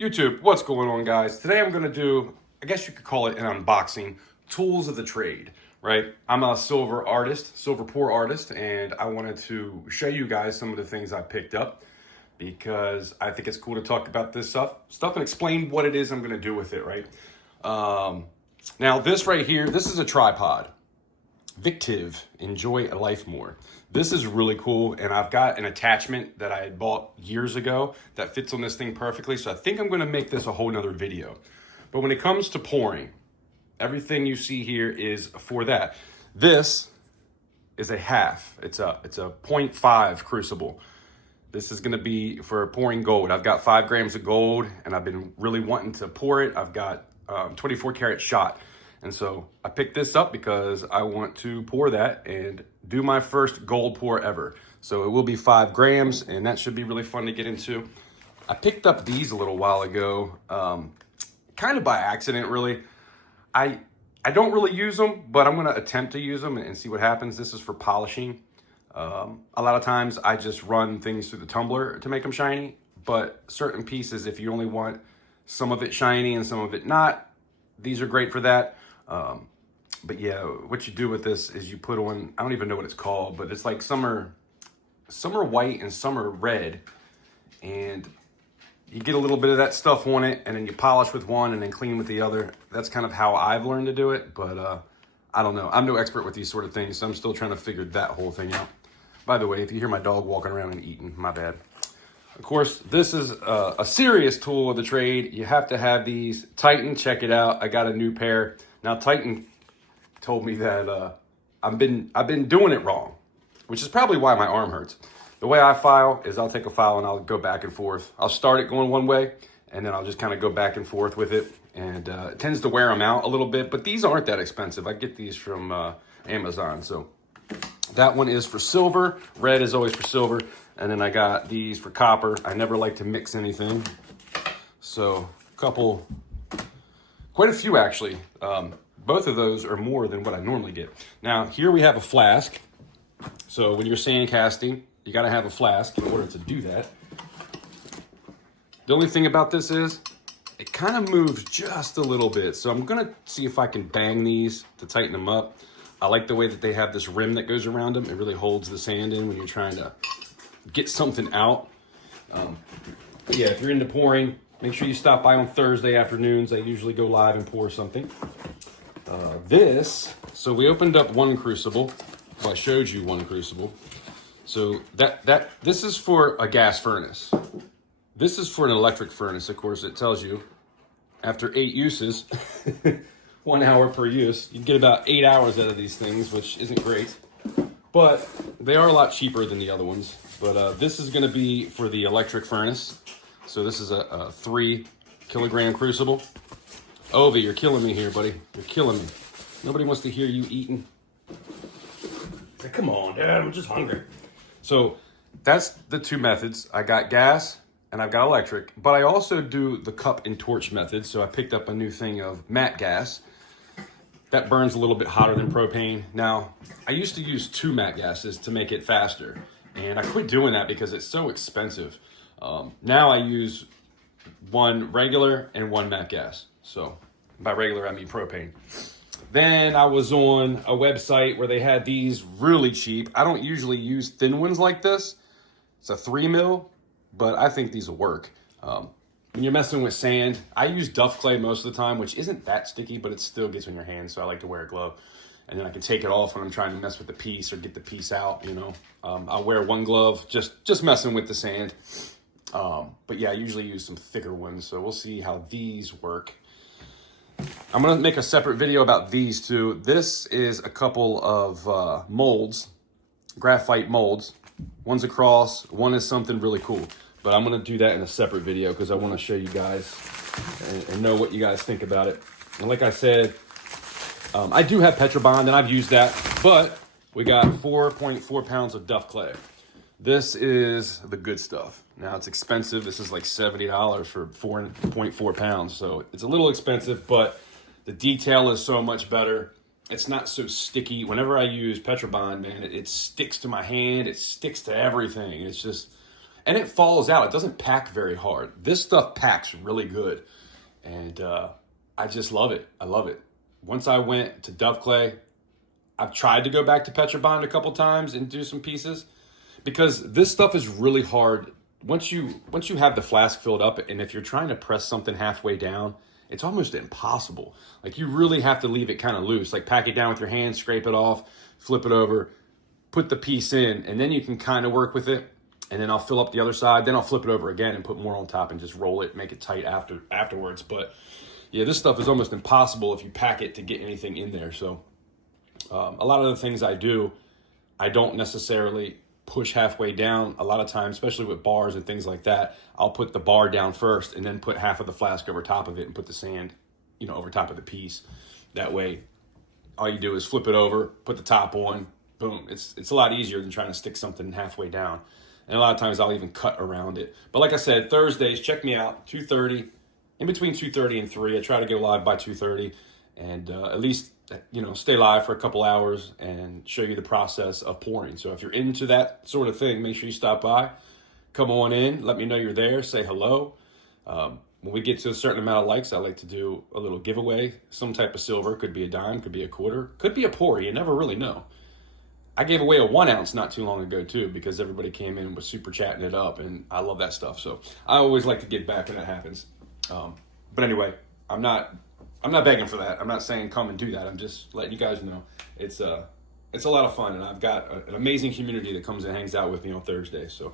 YouTube, what's going on, guys? Today I'm going to do, I guess you could call it an unboxing, tools of the trade, right? I'm a silver pour artist, and I wanted to show you guys some of the things I picked up because I think it's cool to talk about this stuff and explain what it is I'm going to do with it, right? Now this right here, this is a tripod. Victiv, Enjoy Life More. This is really cool, and I've got an attachment that I had bought years ago that fits on this thing perfectly, so I think I'm going to make this a whole nother video. But when it comes to pouring, everything you see here is for that. This is a half. It's a 0.5 crucible. This is going to be for pouring gold. I've got 5 grams of gold, and I've been really wanting to pour it. I've got 24 karat shot. And so I picked this up because I want to pour that and do my first gold pour ever. So it will be 5 grams, and that should be really fun to get into. I picked up these a little while ago, kind of by accident, really. I don't really use them, but I'm gonna attempt to use them and see what happens. This is for polishing. A lot of times I just run things through the tumbler to make them shiny, but certain pieces, if you only want some of it shiny and some of it not, these are great for that. But yeah, what you do with this is you put on, I don't even know what it's called, but it's like some are white and some are red, and you get a little bit of that stuff on it, and then you polish with one and then clean with the other. That's kind of how I've learned to do it, but I don't know. I'm no expert with these sort of things, so I'm still trying to figure that whole thing out. By the way, if you hear my dog walking around and eating, my bad. Of course, this is a serious tool of the trade. You have to have these. Titan, check it out. I got a new pair. Now, Titan told me that I've been doing it wrong, which is probably why my arm hurts. The way I file is I'll take a file and I'll go back and forth. I'll start it going one way, and then I'll just kind of go back and forth with it. And it tends to wear them out a little bit, but these aren't that expensive. I get these from Amazon. So that one is for silver. Red is always for silver. And then I got these for copper. I never like to mix anything. So quite a few actually. Both of those are more than what I normally get. Now, here we have a flask. So when you're sand casting, you gotta have a flask in order to do that. The only thing about this is, it kind of moves just a little bit. So I'm gonna see if I can bang these to tighten them up. I like the way that they have this rim that goes around them. It really holds the sand in when you're trying to get something out. But yeah, if you're into pouring, make sure you stop by on Thursday afternoons. I usually go live and pour something. So we opened up one crucible. Well, I showed you one crucible. So this is for a gas furnace. This is for an electric furnace. Of course, it tells you after 8 uses, 1 hour per use, you get about 8 hours out of these things, which isn't great, but they are a lot cheaper than the other ones. But this is going to be for the electric furnace. So this is a 3 kilogram crucible. Ovi, you're killing me here, buddy. You're killing me. Nobody wants to hear you eating. Like, come on, Dad, I'm just hungry. So that's the 2 methods. I got gas and I've got electric, but I also do the cup and torch method. So I picked up a new thing of matte gas. That burns a little bit hotter than propane. Now, I used to use 2 matte gases to make it faster, and I quit doing that because it's so expensive. Now I use 1 regular and 1 matte gas. So by regular, I mean propane. Then I was on a website where they had these really cheap. I don't usually use thin ones like this. It's a 3 mil, but I think these will work. When you're messing with sand, I use Duff Clay most of the time, which isn't that sticky, but it still gets on your hands, so I like to wear a glove. And then I can take it off when I'm trying to mess with the piece or get the piece out, you know. I'll wear 1 glove, just messing with the sand. But yeah, I usually use some thicker ones, so we'll see how these work. I'm gonna make a separate video about these 2. This is a couple of molds, graphite molds. One's a cross, one is something really cool. But I'm gonna do that in a separate video because I wanna show you guys and know what you guys think about it. And like I said, I do have Petrobond and I've used that, but we got 4.4 pounds of Duff Clay. This is the good stuff. Now it's expensive. This is like $70 for 4.4 pounds. So it's a little expensive, but the detail is so much better. It's not so sticky. Whenever I use Petrobond, man, it sticks to my hand. It sticks to everything. It's just, and it falls out. It doesn't pack very hard. This stuff packs really good, and I just love it. I love it. Once I went to Dove Clay, I've tried to go back to Petrobond a couple times and do some pieces, because this stuff is really hard. Once you have the flask filled up, and if you're trying to press something halfway down, it's almost impossible. Like, you really have to leave it kind of loose. Like, pack it down with your hand, scrape it off, flip it over, put the piece in, and then you can kind of work with it. And then I'll fill up the other side. Then I'll flip it over again and put more on top and just roll it, make it tight afterwards. But yeah, this stuff is almost impossible if you pack it to get anything in there. So a lot of the things I do, I don't necessarily push halfway down. A lot of times, especially with bars and things like that, I'll put the bar down first and then put half of the flask over top of it and put the sand, over top of the piece. That way, all you do is flip it over, put the top on, boom. It's a lot easier than trying to stick something halfway down. And a lot of times I'll even cut around it. But like I said, Thursdays, check me out, 2:30, in between 2:30 and 3. I try to go live by 2:30 and at least, stay live for a couple hours and show you the process of pouring. So if you're into that sort of thing, make sure you stop by, come on in, let me know you're there, say hello. When we get to a certain amount of likes, I like to do a little giveaway, some type of silver. Could be a dime, could be a quarter, could be a pour. You never really know. I gave away a 1 ounce not too long ago too, because everybody came in and was super chatting it up, and I love that stuff. So I always like to give back when that happens. But anyway, I'm not begging for that. I'm not saying come and do that. I'm just letting you guys know it's a lot of fun, and I've got an amazing community that comes and hangs out with me on Thursdays. So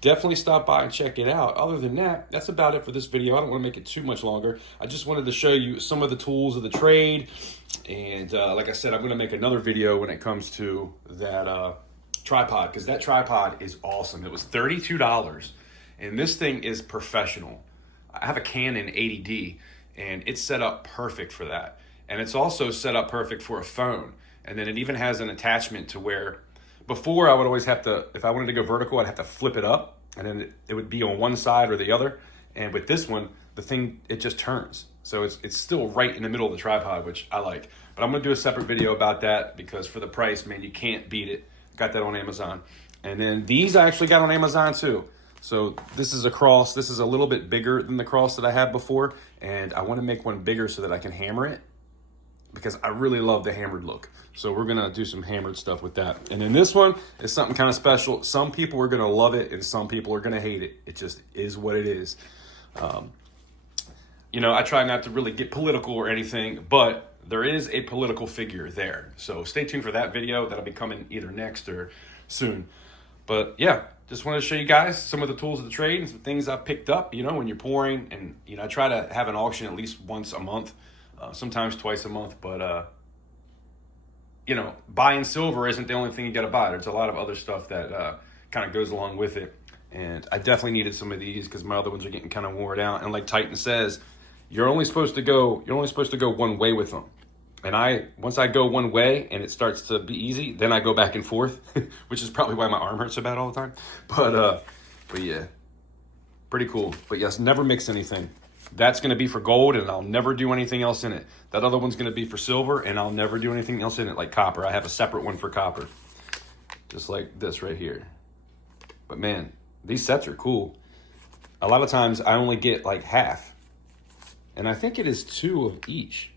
definitely stop by and check it out. Other than that, that's about it for this video. I don't want to make it too much longer. I just wanted to show you some of the tools of the trade. And like I said, I'm going to make another video when it comes to that tripod, because that tripod is awesome. It was $32, and this thing is professional. I have a Canon 80D, and it's set up perfect for that. And it's also set up perfect for a phone. And then it even has an attachment to where, before I would always have to, if I wanted to go vertical, I'd have to flip it up, and then it would be on one side or the other. And with this one, the thing, it just turns. So it's still right in the middle of the tripod, which I like. But I'm gonna do a separate video about that, because for the price, man, you can't beat it. Got that on Amazon. And then these I actually got on Amazon too. So this is a cross. This is a little bit bigger than the cross that I had before. And I wanna make one bigger so that I can hammer it, because I really love the hammered look. So we're gonna do some hammered stuff with that. And then this one is something kind of special. Some people are gonna love it and some people are gonna hate it. It just is what it is. I try not to really get political or anything, but there is a political figure there. So stay tuned for that video. That'll be coming either next or soon. But yeah, just wanted to show you guys some of the tools of the trade and some things I've picked up, when you're pouring. And, I try to have an auction at least once a month, sometimes twice a month. But, buying silver isn't the only thing you got to buy. There's a lot of other stuff that kind of goes along with it. And I definitely needed some of these because my other ones are getting kind of worn out. And like Titan says, you're only supposed to go one way with them. And once I go one way and it starts to be easy, then I go back and forth, which is probably why my arm hurts so bad all the time. But yeah, pretty cool. But yes, never mix anything. That's going to be for gold, and I'll never do anything else in it. That other one's going to be for silver, and I'll never do anything else in it, like copper. I have a separate one for copper, just like this right here. But man, these sets are cool. A lot of times I only get like half, and I think it is 2 of each.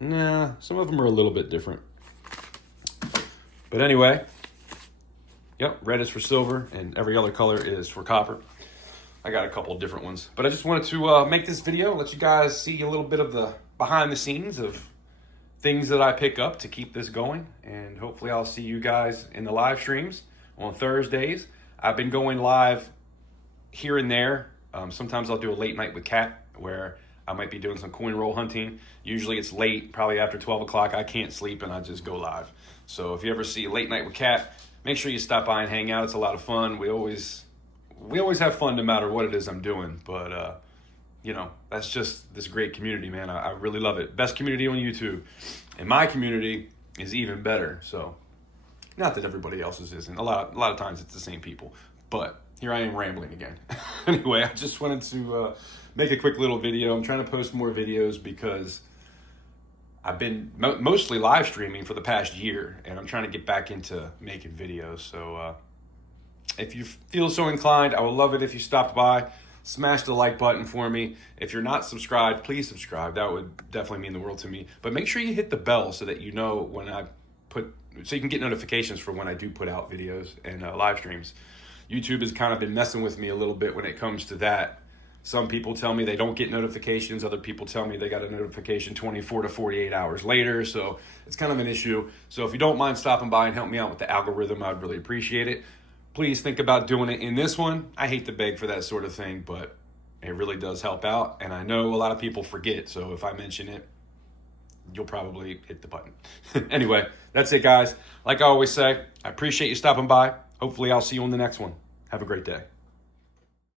Nah, some of them are a little bit different. But anyway, yep, red is for silver, and every other color is for copper. I got a couple of different ones, but I just wanted to make this video, let you guys see a little bit of the behind the scenes of things that I pick up to keep this going. And hopefully I'll see you guys in the live streams on Thursdays. I've been going live here and there. Sometimes I'll do a late night with Kat where I might be doing some coin roll hunting. Usually it's late, probably after 12 o'clock. I can't sleep and I just go live. So if you ever see a late night with Kat, make sure you stop by and hang out. It's a lot of fun. We always have fun no matter what it is I'm doing. But, that's just this great community, man. I really love it. Best community on YouTube. And my community is even better. So not that everybody else's isn't. A lot of times it's the same people. But here I am rambling again. Anyway, I just wanted to make a quick little video. I'm trying to post more videos because I've been mostly live streaming for the past year. And I'm trying to get back into making videos. So, If you feel so inclined, I would love it if you stopped by, smash the like button for me. If you're not subscribed, please subscribe. That would definitely mean the world to me. But make sure you hit the bell so that you know when so you can get notifications for when I do put out videos and live streams. YouTube has kind of been messing with me a little bit when it comes to that. Some people tell me they don't get notifications. Other people tell me they got a notification 24 to 48 hours later. So it's kind of an issue. So if you don't mind stopping by and help me out with the algorithm, I'd really appreciate it. Please think about doing it in this one. I hate to beg for that sort of thing, but it really does help out. And I know a lot of people forget. So if I mention it, you'll probably hit the button. Anyway, that's it, guys. Like I always say, I appreciate you stopping by. Hopefully I'll see you on the next one. Have a great day.